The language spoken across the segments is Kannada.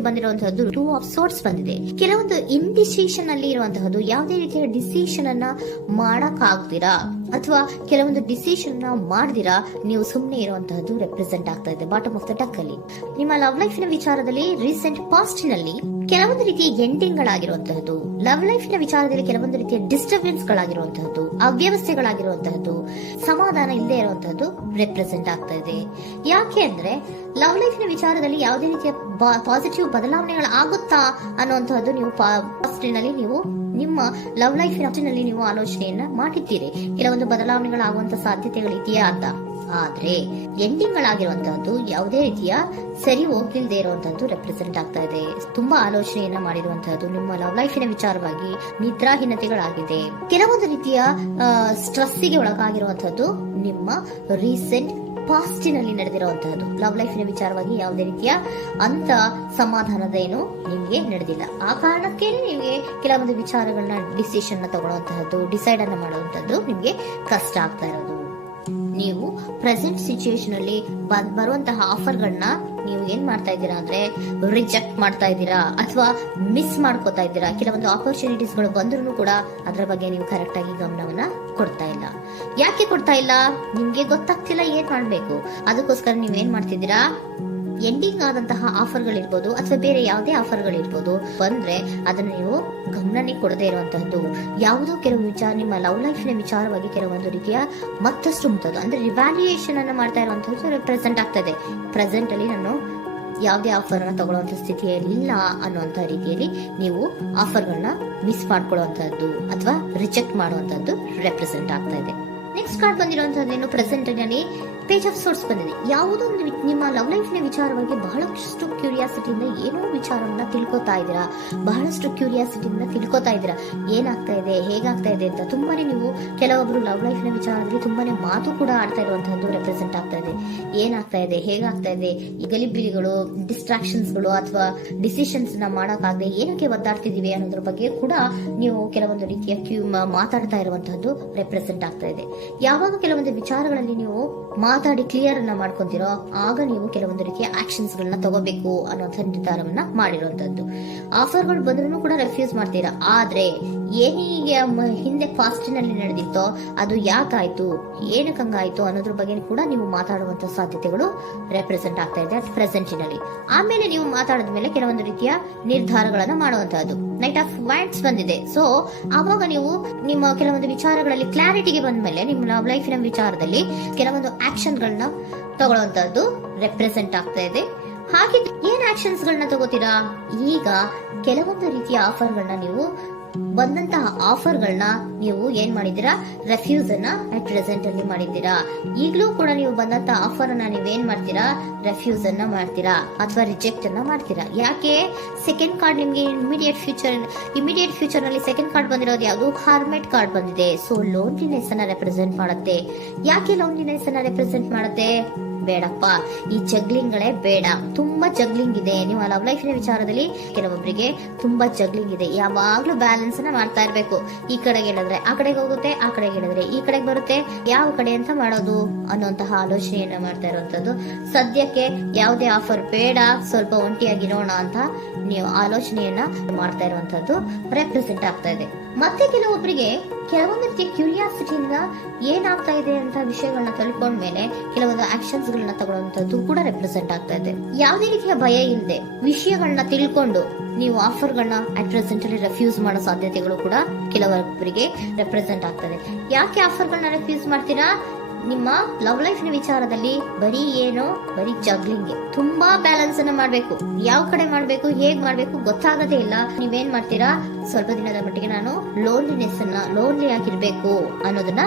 ನಿಮಗೆ ಬಂದಿರುವಂತಹದ್ದು ಟೂ ಆಫ್ ಸೋರ್ಟ್ಸ್ ಬಂದಿದೆ. ಕೆಲವೊಂದು ಇಂಡಿಸಿಷನ್ ಅಲ್ಲಿ ಇರುವಂತಹದ್ದು, ಯಾವುದೇ ರೀತಿಯ ಡಿಸಿಷನ್ ಅನ್ನ ಮಾಡಕ್ ಆಗ್ತೀರಾ ಅಥವಾ ಕೆಲವೊಂದು ಡಿಸಿಷನ್ ನ ಮಾಡ್ದಿರಾ ನೀವು ಸುಮ್ಮನೆ ಇರುವಂತಹದ್ದು ರೆಪ್ರೆಸೆಂಟ್ ಆಗ್ತಾ ಇದೆ ಬಾಟಮ್ ಆಫ್ ದ ಡಕ್ ಅಲ್ಲಿ. ನಿಮ್ಮ ಲವ್ ಲೈಫ್ ನ ವಿಚಾರದಲ್ಲಿ ರೀಸೆಂಟ್ ಪಾಸ್ಟ್ ನಲ್ಲಿ ಕೆಲವೊಂದು ರೀತಿಯ ಎಂಡಿಂಗ್ ಗಳಾಗಿರುವಂತಹದ್ದು, ಲವ್ ಲೈಫ್ ನ ವಿಚಾರದಲ್ಲಿ ಕೆಲವೊಂದು ರೀತಿಯ ಡಿಸ್ಟರ್ಬೆನ್ಸ್ ಗಳಾಗಿರುವಂತಹದ್ದು, ಅವ್ಯವಸ್ಥೆಗಳಾಗಿರುವಂತಹದ್ದು, ಸಮಾಧಾನ ಇಲ್ಲದೆ ಇರುವಂತಹದ್ದು ರೆಪ್ರೆಸೆಂಟ್ ಆಗ್ತಾ ಇದೆ. ಯಾಕೆ ಅಂದ್ರೆ ಲವ್ ಲೈಫ್ ನ ವಿಚಾರದಲ್ಲಿ ಯಾವುದೇ ರೀತಿಯ ಪಾಸಿಟಿವ್ ಬದಲಾವಣೆಗಳಾಗುತ್ತಾ ಅನ್ನುವಂತಹದ್ದು ನೀವು ಪಾಸ್ಟ್ ನಲ್ಲಿ ನೀವು ನಿಮ್ಮ ಲವ್ ಲೈಫ್ ನಲ್ಲಿ ನೀವು ಆಲೋಚನೆಯನ್ನ ಮಾಡಿದ್ದೀರಿ. ಕೆಲವೊಂದು ಬದಲಾವಣೆಗಳಾಗುವಂತ ಸಾಧ್ಯತೆಗಳಿದೆಯಾ ಅಂತ. ಆದ್ರೆ ಎಂಡಿಂಗ್ ಗಳಾಗಿರುವಂತಹದ್ದು ಯಾವುದೇ ರೀತಿಯ ಸರಿ ಹೋಗ್ತಿಲ್ದೇ ಇರುವಂತಹದ್ದು ರೆಪ್ರೆಸೆಂಟ್ ಆಗ್ತಾ ಇದೆ. ತುಂಬಾ ಆಲೋಚನೆಯನ್ನ ಮಾಡಿರುವಂತಹದ್ದು ನಿಮ್ಮ ಲವ್ ಲೈಫಿನ ವಿಚಾರವಾಗಿ ನಿದ್ರಾಹೀನತೆಗಳಾಗಿದೆ. ಕೆಲವೊಂದು ರೀತಿಯ ಸ್ಟ್ರೆಸ್ಸಿಗೆ ಒಳಗಾಗಿರುವಂತಹದ್ದು ನಿಮ್ಮ ರೀಸೆಂಟ್ ಪಾಸ್ಟಿನಲ್ಲಿ ನಡೆದಿರುವಂತಹದ್ದು. ಲವ್ ಲೈಫಿನ ವಿಚಾರವಾಗಿ ಯಾವುದೇ ರೀತಿಯ ಅಂತ ಸಮಾಧಾನದ ಏನು ನಿಮಗೆ ನಡೆದಿಲ್ಲ. ಆ ಕಾರಣಕ್ಕೆ ನಿಮಗೆ ಕೆಲವೊಂದು ವಿಚಾರಗಳನ್ನ ಡಿಸಿಷನ್ ತಗೊಳ್ಳುವಂತಹದ್ದು, ಡಿಸೈಡ್ ಅನ್ನ ಮಾಡುವಂತಹದ್ದು ನಿಮಗೆ ಕಷ್ಟ ಆಗ್ತಾ ಇರೋದು. ನೀವು ಪ್ರೆಸೆಂಟ್ ಸಿಚುಯೇಷನ್ ಅಲ್ಲಿ ಬರುವಂತಹ ಆಫರ್ಗಳನ್ನ ನೀವು ಏನ್ ಮಾಡ್ತಾ ಇದ್ದೀರಾ ಅಂದ್ರೆ ರಿಜೆಕ್ಟ್ ಮಾಡ್ತಾ ಇದ್ದೀರಾ ಅಥವಾ ಮಿಸ್ ಮಾಡ್ಕೋತಾ ಇದ್ದೀರಾ. ಕೆಲವೊಂದು ಆಪರ್ಚುನಿಟೀಸ್ ಗಳು ಬಂದ್ರೂ ಕೂಡ ಅದರ ಬಗ್ಗೆ ನೀವು ಕರೆಕ್ಟ್ ಆಗಿ ಗಮನವನ್ನ ಕೊಡ್ತಾ ಇಲ್ಲ. ಯಾಕೆ ಕೊಡ್ತಾ ಇಲ್ಲ? ನಿಮ್ಗೆ ಗೊತ್ತಾಗ್ತಿಲ್ಲ ಏನ್ ಮಾಡ್ಬೇಕು. ಅದಕ್ಕೋಸ್ಕರ ನೀವ್ ಏನ್ ಮಾಡ್ತಿದ್ದೀರಾ, ಎಂಡಿಂಗ್ ಆದಂತಹ ಆಫರ್ಗಳಿರ್ಬೋದು ಅಥವಾ ಬೇರೆ ಯಾವುದೇ ಆಫರ್ಗಳಿರ್ಬೋದು ಬಂದ್ರೆ ಅದನ್ನ ನೀವು ಗಮನನೇ ಕೊಡದೇ ಇರುವಂತಹದ್ದು. ಯಾವುದೋ ಕೆಲವು ವಿಚಾರ ನಿಮ್ಮ ಲವ್ ಲೈಫ್ ನ ವಿಚಾರವಾಗಿ ಕೆಲವೊಂದು ರೀತಿಯ ಮತ್ತಷ್ಟು ಮುಟ್ಟೋದು ಅಂದ್ರೆ ರಿವ್ಯಾಲ್ಯೂಯೇಷನ್ ಅನ್ನ ಮಾಡ್ತಾ ಇರುವಂತಹದ್ದು ರೆಪ್ರೆಸೆಂಟ್ ಆಗ್ತದೆ. ಪ್ರೆಸೆಂಟ್ ಅಲ್ಲಿ ನಾನು ಯಾವುದೇ ಆಫರ್ ಅನ್ನ ತಗೊಳ್ಳುವಂತ ಸ್ಥಿತಿಯಲ್ಲಿ ಇಲ್ಲ ಅನ್ನುವಂತ ರೀತಿಯಲ್ಲಿ ನೀವು ಆಫರ್ಗಳನ್ನ ಮಿಸ್ ಮಾಡ್ಕೊಳ್ಳುವಂತಹದ್ದು ಅಥವಾ ರಿಜೆಕ್ಟ್ ಮಾಡುವಂತಹದ್ದು ರೆಪ್ರೆಸೆಂಟ್ ಆಗ್ತಾ ಇದೆ. ನೆಕ್ಸ್ಟ್ ಕಾರ್ಡ್ ಬಂದಿರುವಂತಹದ್ದೇನು, ಪ್ರೆಸೆಂಟ್ ನಲ್ಲಿ ಪೇಜ್ ಆಫ್ ಸೋರ್ಟ್ಸ್ ಬಂದಿದೆ. ಯಾವುದೋ ಒಂದು ನಿಮ್ಮ ಲವ್ ಲೈಫ್ ನ ವಿಚಾರವಾಗಿ ಬಹಳಷ್ಟು ಕ್ಯೂರಿಯಾಸಿಟಿಯಿಂದ ಏನೋ ವಿಚಾರವನ್ನ ತಿಳ್ಕೊತಾ ಇದ್ದೀರಾ, ಬಹಳಷ್ಟು ಕ್ಯೂರಿಯಾಸಿಟಿಯಿಂದ ತಿಳ್ಕೊತಾ ಇದ್ದೀರಾ ಏನಾಗ್ತಾ ಇದೆ, ಹೇಗಾಗ್ತಾ ಇದೆ ಅಂತ. ತುಂಬಾನೇ ನೀವು ಕೆಲವೊಬ್ರು ಲವ್ ಲೈಫ್ ನ ವಿಚಾರದಲ್ಲಿ ತುಂಬಾನೇ ಮಾತು ಕೂಡ ಆಡ್ತಾ ಇರುವಂತಹದ್ದು ರೆಪ್ರೆಸೆಂಟ್ ಆಗ್ತಾ ಇದೆ. ಏನಾಗ್ತಾ ಇದೆ, ಹೇಗಾಗ್ತಾ ಇದೆ, ಈ ಗಲಿಬಿಲಿಗಳು, ಡಿಸ್ಟ್ರಾಕ್ಷನ್ಸ್ ಗಳು ಅಥವಾ ಡಿಸಿಷನ್ಸ್ ನ ಮಾಡಕ್ಕಾಗದೆ ಏನಕ್ಕೆ ಒದ್ದಾಡ್ತಿದೀವಿ ಅನ್ನೋದ್ರ ಬಗ್ಗೆ ಕೂಡ ನೀವು ಕೆಲವೊಂದು ರೀತಿಯ ಮಾತಾಡ್ತಾ ಇರುವಂತಹದ್ದು ರೆಪ್ರೆಸೆಂಟ್ ಆಗ್ತಾ ಇದೆ. ಯಾವಾಗ ಕೆಲವೊಂದು ವಿಚಾರಗಳಲ್ಲಿ ನೀವು ಮಾತಾಡಿ ಕ್ಲಿಯರ್ ಅನ್ನ ಮಾಡ್ಕೊಂತೀರೋ ಆಗ ನೀವು ಕೆಲವೊಂದು ರೀತಿಯ ಆಕ್ಷನ್ಸ್ ಗಳನ್ನ ತಗೋಬೇಕು ಅನ್ನುವಂಥ ನಿರ್ಧಾರವನ್ನ ಮಾಡಿರುವಂತದ್ದು. ಆಫರ್ಗಳು ಬಂದ್ರೂ ಕೂಡ ರೆಫ್ಯೂಸ್ ಮಾಡ್ತೀರಾ. ಆದ್ರೆ ಏನೀಗ ಹಿಂದೆ ಪಾಸ್ಟ್ ನಲ್ಲಿ ನಡೆದಿತ್ತೋ ಅದು ಯಾಕಾಯ್ತು, ಏನಕ್ಕಂಗಾಯ್ತು ಅನ್ನೋದ್ರ ಬಗ್ಗೆ ಕೂಡ ನೀವು ಮಾತಾಡುವಂತ ಸಾಧ್ಯತೆಗಳು ರೆಪ್ರೆಸೆಂಟ್ ಆಗ್ತಾ ಇದೆ ಪ್ರೆಸೆಂಟ್ ನಲ್ಲಿ. ಆಮೇಲೆ ನೀವು ಮಾತಾಡಿದ ಮೇಲೆ ಕೆಲವೊಂದು ರೀತಿಯ ನಿರ್ಧಾರಗಳನ್ನ ಮಾಡುವಂತಹದ್ದು. ನೈಟ್ ಆಫ್ ವ್ಯಾಂಡ್ಸ್ ಬಂದಿದೆ. ಸೊ ಅವಾಗ ನೀವು ನಿಮ್ಮ ಕೆಲವೊಂದು ವಿಚಾರಗಳಲ್ಲಿ ಕ್ಲಾರಿಟಿಗೆ ಬಂದ ಮೇಲೆ ನಿಮ್ಮ ಲವ್ ಲೈಫಿನ ವಿಚಾರದಲ್ಲಿ ಕೆಲವೊಂದು ಆಕ್ಷನ್ ಗಳನ್ನ ತಗೊಳ್ಳುವಂತಹದ್ದು ರೆಪ್ರೆಸೆಂಟ್ ಆಗ್ತಾ ಇದೆ. ಹಾಗೆ ಏನ್ ಆಕ್ಷನ್ಸ್ ಗಳನ್ನ ತಗೋತೀರಾ? ಈಗ ಕೆಲವೊಂದು ರೀತಿಯ ಆಫರ್ಗಳನ್ನ ನೀವು ಬಂದಂತಹ ಆಫರ್ಗಳನ್ನ ನೀವು ಏನ್ ಮಾಡಿದ್ದೀರಾ, ರೆಫ್ಯೂಸ್ ಅನ್ನ ಅಟ್ ಪ್ರೆಸೆಂಟ್ ಅಲ್ಲಿ ಮಾಡಿದ್ದೀರಾ. ಈಗಲೂ ಕೂಡ ನೀವು ಬಂದಂತಹ ಆಫರ್ ಅನ್ನ ನೀವೇನ್ ಮಾಡ್ತೀರಾ, ರೆಫ್ಯೂಸ್ ಅನ್ನ ಮಾಡ್ತೀರಾ ಅಥವಾ ರಿಜೆಕ್ಟ್ ಅನ್ನ ಮಾಡ್ತೀರಾ. ಯಾಕೆ? ಸೆಕೆಂಡ್ ಕಾರ್ಡ್ ನಿಮ್ಗೆ ಇಮಿಡಿಯೇಟ್ ಫ್ಯೂಚರ್ ನಲ್ಲಿ ಸೆಕೆಂಡ್ ಕಾರ್ಡ್ ಬಂದಿರೋದು ಯಾವುದು, ಹಾರ್ಮೆಟ್ ಕಾರ್ಡ್ ಬಂದಿದೆ. ಸೊ ಲೋನ್ಲಿನೆಸ್ ಅನ್ನ ರೆಪ್ರೆಸೆಂಟ್ ಮಾಡುತ್ತೆ. ಯಾಕೆ ಲೋನ್ಲಿನೆಸ್ ಅನ್ನ ರೆಪ್ರೆಸೆಂಟ್ ಮಾಡುತ್ತೆ? ಬೇಡಪ್ಪ, ಈ ಜಗ್ಲಿಂಗ್ ಗಳೇ ಬೇಡ. ತುಂಬಾ ಜಗ್ಲಿಂಗ್ ಇದೆ ನಿಮ್ಮ ಲವ್ ಲೈಫ್ ನ ವಿಚಾರದಲ್ಲಿ. ಕೆಲವೊಬ್ಬರಿಗೆ ತುಂಬಾ ಜಗ್ಲಿಂಗ್ ಇದೆ. ಯಾವಾಗ್ಲೂ ಬ್ಯಾಲೆನ್ಸ್ ಅನ್ನ ಮಾಡ್ತಾ ಇರ್ಬೇಕು. ಈ ಕಡೆಗೆ ಹೇಳಿದ್ರೆ ಆ ಕಡೆಗೆ ಹೋಗುತ್ತೆ, ಆ ಕಡೆಗೆ ಹೇಳಿದ್ರೆ ಈ ಕಡೆಗೆ ಬರುತ್ತೆ. ಯಾವ ಕಡೆ ಅಂತ ಮಾಡೋದು ಅನ್ನುವಂತಹ ಆಲೋಚನೆಯನ್ನ ಮಾಡ್ತಾ ಇರುವಂತದ್ದು. ಸದ್ಯಕ್ಕೆ ಯಾವುದೇ ಆಫರ್ ಬೇಡ, ಸ್ವಲ್ಪ ಒಂಟಿಯಾಗಿರೋಣ ಅಂತ ನೀವು ಆಲೋಚನೆಯನ್ನ ಮಾಡ್ತಾ ಇರುವಂತದ್ದು ರೆಪ್ರೆಸೆಂಟ್ ಆಗ್ತಾ ಇದೆ. ಮತ್ತೆ ಕೆಲವೊಬ್ಬರಿಗೆ ಕೆಲವೊಂದು ರೀತಿಯ ಕ್ಯೂರಿಯಾಸಿಟಿಯಿಂದ ಏನಾಗ್ತಾ ಇದೆ ಅಂತ ವಿಷಯಗಳನ್ನ ತಿಳ್ಕೊಂಡ್ಮೇಲೆ ಕೆಲವೊಂದು ಆಕ್ಷನ್ಸ್ ಗಳನ್ನ ತಗೊಳ್ಳುವಂತದ್ದು ಕೂಡ ರೆಪ್ರೆಸೆಂಟ್ ಆಗ್ತಾ ಇದೆ. ಯಾವುದೇ ರೀತಿಯ ಭಯ ಇಲ್ಲದೆ ವಿಷಯಗಳನ್ನ ತಿಳ್ಕೊಂಡು ನೀವು ಆಫರ್ ಗಳನ್ನ ಅಟ್ ಪ್ರೆಸೆಂಟ್ ಅಲ್ಲಿ ರೆಫ್ಯೂಸ್ ಮಾಡೋ ಸಾಧ್ಯತೆಗಳು ಕೂಡ ಕೆಲವೊಬ್ಬರಿಗೆ ರೆಪ್ರೆಸೆಂಟ್ ಆಗ್ತದೆ. ಯಾಕೆ ಆಫರ್ ಗಳನ್ನ ರೆಫ್ಯೂಸ್ ಮಾಡ್ತೀರಾ? ನಿಮ್ಮ ಲವ್ ಲೈಫ್ ನ ವಿಚಾರದಲ್ಲಿ ಬರೀ ಜಗ್ಲಿಂಗ್, ತುಂಬಾ ಬ್ಯಾಲೆನ್ಸ್ ಅನ್ನ ಮಾಡ್ಬೇಕು. ಯಾವ ಕಡೆ ಮಾಡ್ಬೇಕು, ಹೇಗ್ ಮಾಡ್ಬೇಕು ಗೊತ್ತಾಗದೇ ಇಲ್ಲ. ನೀವೇನ್ ಮಾಡ್ತೀರಾ, ಸ್ವಲ್ಪ ದಿನದ ಮಟ್ಟಿಗೆ ನಾನು ಲೋನ್ಲಿ ಆಗಿರ್ಬೇಕು ಅನ್ನೋದನ್ನ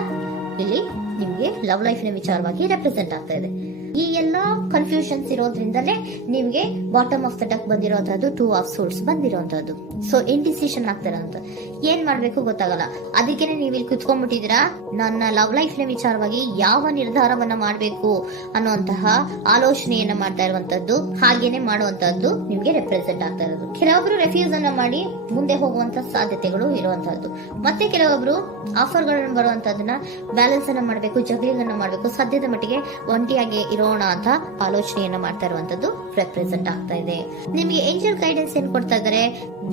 ಇಲ್ಲಿ ನಿಮ್ಗೆ ಲವ್ ಲೈಫ್ ನ ವಿಚಾರವಾಗಿ ರೆಪ್ರೆಸೆಂಟ್ ಆಗ್ತಾ ಇದೆ. ಈ ಎಲ್ಲಾ ಕನ್ಫ್ಯೂಷನ್ಸ್ ಇರೋದ್ರಿಂದಲೇ ನಿಮ್ಗೆ ಬಾಟಮ್ ಆಫ್ ದ ಡಕ್ ಬಂದಿರೋಂತದ್ದು, ಟೂ ಆಫ್ ಸೋರ್ಟ್ಸ್ ಬಂದಿರೋಂತದ್ದು. ಸೊ ಇಂಡಿಸಿಷನ್ ಆಗ್ತಾ ಇರೋಂಥದ್ದು. ಏನ್ ಮಾಡ್ಬೇಕು ಗೊತ್ತಾಗಲ್ಲ. ಅದಕ್ಕೇನೆ ನೀವು ಇಲ್ಲಿ ಕುತ್ಕೊಂಡ್ಬಿಟ್ಟಿದ್ದೀರಾ, ನನ್ನ ಲವ್ ಲೈಫ್ ನ ವಿಚಾರವಾಗಿ ಯಾವ ನಿರ್ಧಾರವನ್ನ ಮಾಡ್ಬೇಕು ಅನ್ನುವಂತಹ ಆಲೋಚನೆಯನ್ನ ಮಾಡ್ತಾ ಇರುವಂತದ್ದು, ಹಾಗೇನೆ ಮಾಡುವಂತದ್ದು ನಿಮ್ಗೆ ರೆಪ್ರೆಸೆಂಟ್ ಆಗ್ತಾ ಇರೋದು. ಕೆಲವೊಬ್ರು ರೆಫ್ಯೂಸ್ ಅನ್ನ ಮಾಡಿ ಮುಂದೆ ಹೋಗುವಂತ ಸಾಧ್ಯತೆಗಳು ಇರುವಂತಹದ್ದು, ಮತ್ತೆ ಕೆಲವೊಬ್ರು ಆಫರ್ ಗಳನ್ನು ಬರುವಂತದನ್ನ ಬ್ಯಾಲೆನ್ಸ್ ಅನ್ನ ಮಾಡಬೇಕು, ಜಗ್ಲಿಂಗ್ ಅನ್ನ ಮಾಡಬೇಕು, ಸದ್ಯದ ಮಟ್ಟಿಗೆ ಒಂಟಿಯಾಗಿ ಇರೋಣ ಅಂತ ಆಲೋಚನೆಯನ್ನ ಮಾಡ್ತಾ ಇರುವಂತದ್ದು ರೆಪ್ರೆಸೆಂಟ್ ಆಗ್ತಾ ಇದೆ. ನಿಮಗೆ ಏಂಜಲ್ ಗೈಡೆನ್ಸ್ ಏನ್ ಕೊಡ್ತಾ ಇದ್ದಾರೆ,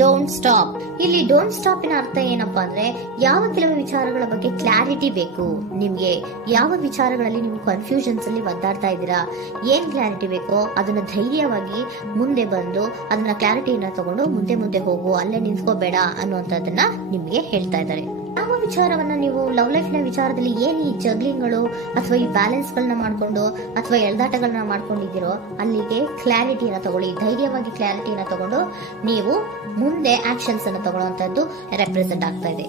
ಡೋಂಟ್ ಸ್ಟಾಪ್. ಇಲ್ಲಿ ಡೋಂಟ್ ಸ್ಟಾಪ್ ನ ಅರ್ಥ ಏನಪ್ಪಾ ಅಂದ್ರೆ, ಯಾವ ಕೆಲವು ವಿಚಾರಗಳ ಬಗ್ಗೆ ಕ್ಲಾರಿಟಿ ಬೇಕು ನಿಮ್ಗೆ, ಯಾವ ವಿಚಾರಗಳಲ್ಲಿ ನೀವು ಕನ್ಫ್ಯೂಷನ್ಸ್ ಅಲ್ಲಿ ಒದ್ದಾಡ್ತಾ ಇದ್ದೀರಾ, ಏನ್ ಕ್ಲಾರಿಟಿ ಬೇಕೋ ಅದನ್ನ ಧೈರ್ಯವಾಗಿ ಮುಂದೆ ಬಂದು ಅದನ್ನ ಕ್ಲಾರಿಟಿಯನ್ನ ತಗೊಂಡು ಮುಂದೆ ಹೋಗು, ಅಲ್ಲೇ ನಿಂತ್ಕೋಬೇಡ ಅನ್ನುವಂಥದ್ದನ್ನ ನಿಮ್ಗೆ ಹೇಳ್ತಾ ಇದ್ದಾರೆ. ಯಾವ ವಿಚಾರವನ್ನ ನೀವು ಲವ್ ಲೈಫ್ ನ ವಿಚಾರದಲ್ಲಿ ಏನ್ ಈ ಜಗ್ಲಿಂಗ್ಗಳು ಅಥವಾ ಈ ಬ್ಯಾಲೆನ್ಸ್ ಗಳನ್ನ ಮಾಡ್ಕೊಂಡು ಅಥವಾ ಎಳ್ದಾಟಗಳನ್ನ ಮಾಡ್ಕೊಂಡಿದ್ದೀರೋ ಅಲ್ಲಿಗೆ ಕ್ಲಾರಿಟಿಯನ್ನ ತಗೊಳ್ಳಿ, ಧೈರ್ಯವಾಗಿ ಕ್ಲಾರಿಟಿಯನ್ನ ತಗೊಂಡು ನೀವು ಮುಂದೆ ಆಕ್ಷನ್ಸ್ ಅನ್ನು ತಗೊಳ್ಳುವಂತದ್ದು ರೆಪ್ರೆಸೆಂಟ್ ಆಗ್ತಾ ಇದೆ.